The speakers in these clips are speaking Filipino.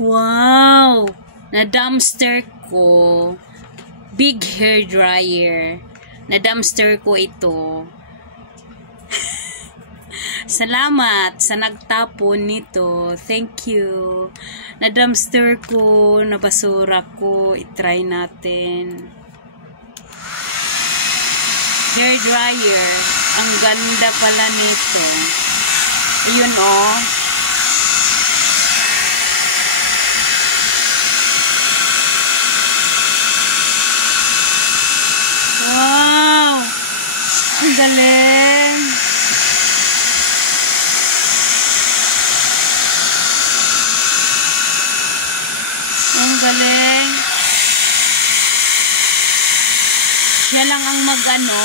Wow! Na dumpster ko. Big hair dryer. Na dumpster ko ito. Salamat sa nagtapon nito. Thank you. Na dumpster ko, na basura ko. I-try natin. Hair dryer. Ang ganda pala nito. Ayun oh. Wow! Ang galing! Ang galing! Siya lang ang mag-ano.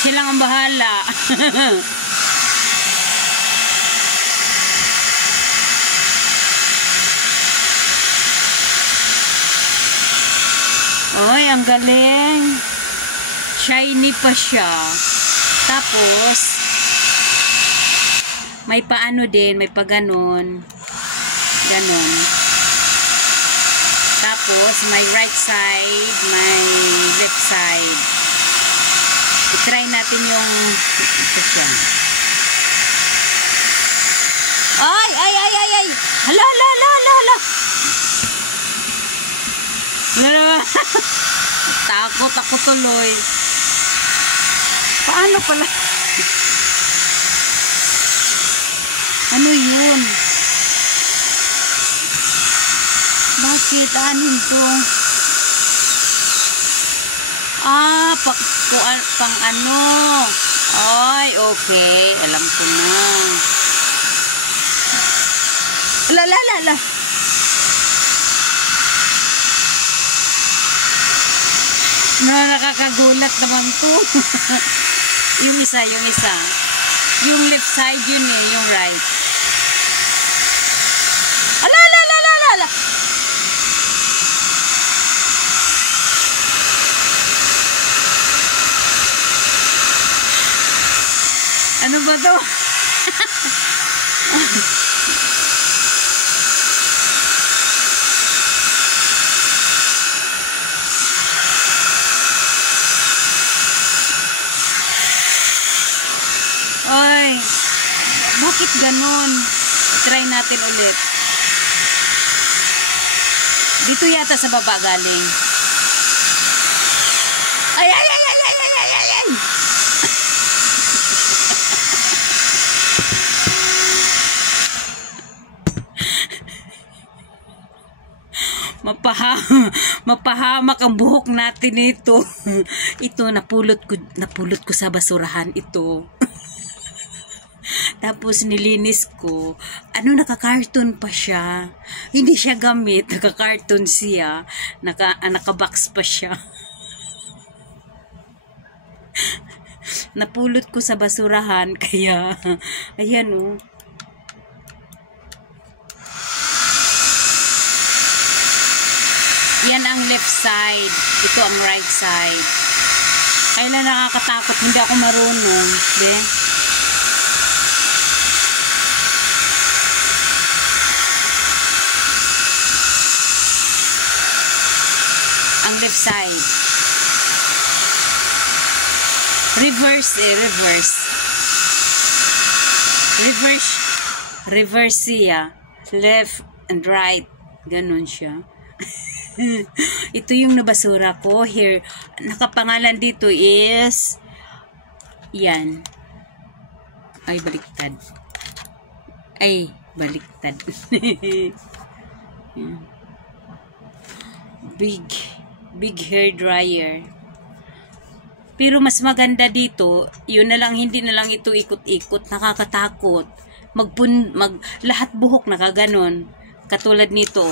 Siya lang ang bahala. Oy, ang galing. Shiny pa siya. Tapos, may paano din, may pa ganon. Ganon. Tapos, may right side, may left side. I-try natin yung ito siya. Ay, ay, ay, ay, ay. Hala, hala, hala, hala, hala. Takot ako tuloy. Paano pala? Ano yun? Bakit? Anin to? Ah, pang ano? Ay, okay. Alam ko na. Lala. Nakakagulat naman to. Yung isa. Yung left side yun eh, yung right. Ala. Ano ba to? Ay, bakit ganon? Try natin ulit. Dito yata sa baba galing. Ay. Mapahamak ang buhok natin ito. Ito napulot ko sa basurahan ito. Tapos nilinis ko. Ano, naka-carton pa siya. Hindi siya gamit, naka-carton siya. Naka-box pa siya. Napulot ko sa basurahan kaya ayan oh. Yan ang left side. Ito ang right side. Kailan nakakatakot, hindi ako marunong. De? Ang left side. Reverse siya. Left and right. Ganon siya. Ito yung nabasura ko. Here, nakapangalan dito is yan. Ay, baliktad. Big hair dryer. Pero mas maganda dito, yun na lang, hindi na lang ito ikot-ikot, nakakatakot. Lahat buhok nakaganon. Katulad nito.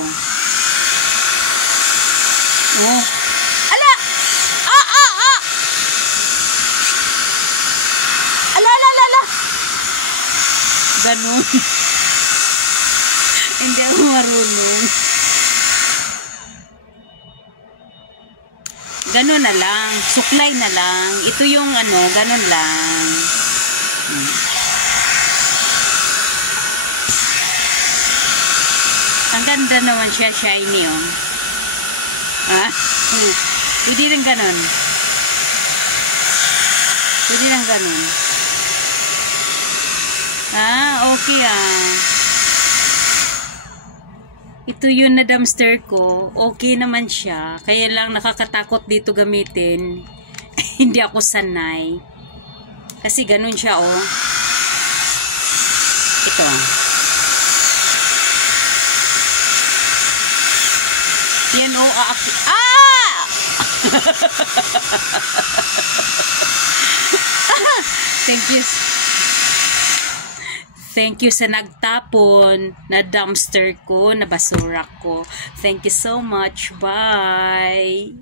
Oh. Ala! Ala! Ganon. Hindi ako marunong. Ganon na lang. Suklay na lang. Ito yung ano, ganon lang. Ang Ang ganda naman siya, shiny, oh. Ah, pwede rin ganun. Pwede rin ganun. Ah, okay, ah. Ito yun na dumpster ko. Okay naman siya. Kaya lang nakakatakot dito gamitin. Hindi ako sanay. Kasi ganun siya, oh. Ito. Yan, oh. Ah! Thank you. Thank you sa nagtapon na dumpster ko, na basura ko. Thank you so much. Bye.